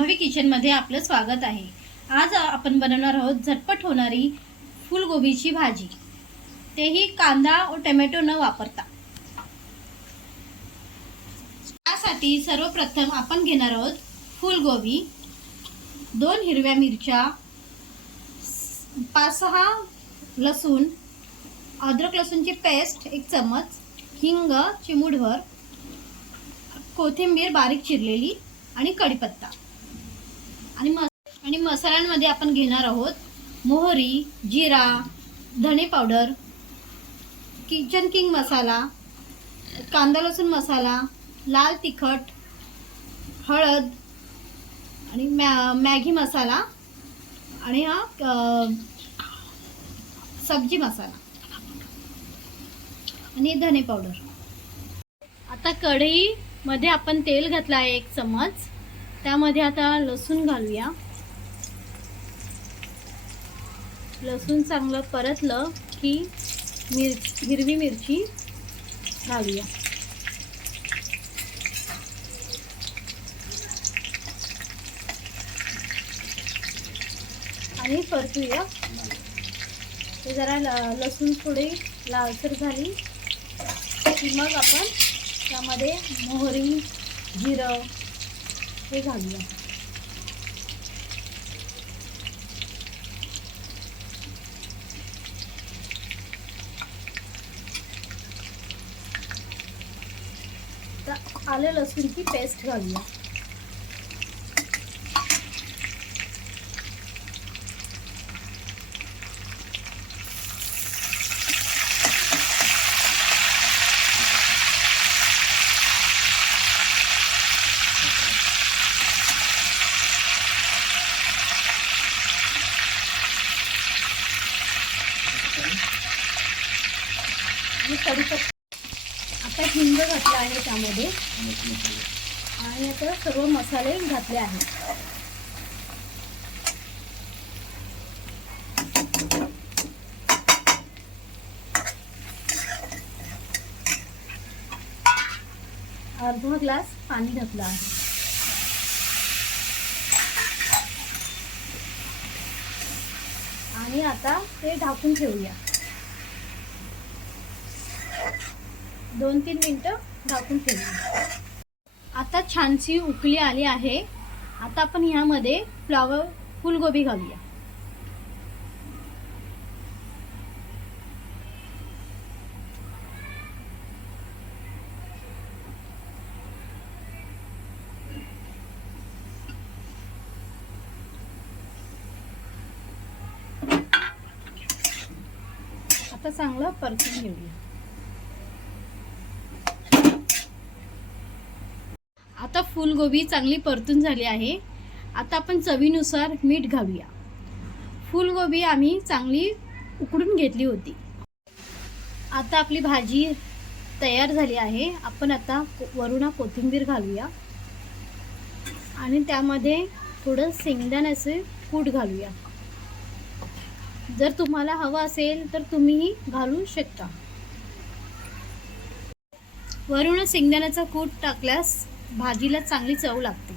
जांभवी किचनमध्ये आपलं स्वागत आहे। आज आपण बनवणार आहोत झटपट होणारी फुलगोबीची भाजी, तेही कांदा व टोमॅटो न वापरता। त्यासाठी सर्वप्रथम आपण घेणार आहोत फुलगोबी, 2 हिरव्या मिरच्या, 5-6 लसूण, अद्रक लसूणची पेस्ट 1 चम्मच, हिंग चिमूटभर, कोथिंबीर बारीक चिरलेली आणि कढीपत्ता। आणि मसाल्यांमध्ये आपण घेणार आहोत मोहरी, जिरा, धणे पावडर, किचन किंग मसाला, कांदा लसूण मसाला, लाल तिखट, हळद आणि मॅगी मसाला आणि हा सब्जी मसाला आणि धणे पावडर। आता कढईमध्ये आपण तेल घातलं आहे 1 चम्मच। त्यामध्ये आता लसूण घालूया। लसूण चांगलं परतलं की हिरवी मिरची घालूया आणि परतूया। ते जरा लसूण थोडे लालसर झाली की मग आपण त्यामध्ये मोहरी, जिरं हे घालूया। आलं लसूणची पेस्ट घालूया। कढीपत्ता, आता हिंग घातला आहे त्यामध्ये आणि आता सर्व मसाले घातले आहेत। अर्धा ग्लास पाणी घातलं आहे आणि आता ते ढाकून ठेवूया। 2-3 मिनिटं ढाकून ठेवूया। आता छानशी उकळी आली आहे। आता आपण ह्यामध्ये फुलगोबी घालूया। आता चांगलं परतून घेऊया। आता फुलगोबी चांगली परतून झाली आहे। आता आपण चवीनुसार मीठ घालूया। फुलगोबी आम्ही चांगली उकडून घेतली होती। आता आपली भाजी तयार झाली आहे। आपण आता वरून कोथिंबीर घालूया आणि त्यामध्ये थोडं शेंगदाण्याचे कूट घालूया। जर तुम्हाला हवं असेल तर तुम्हीही घालू शकता। वरून शेंगदाण्याचा कूट टाकल्यास भाजीला चांगली चव लागते।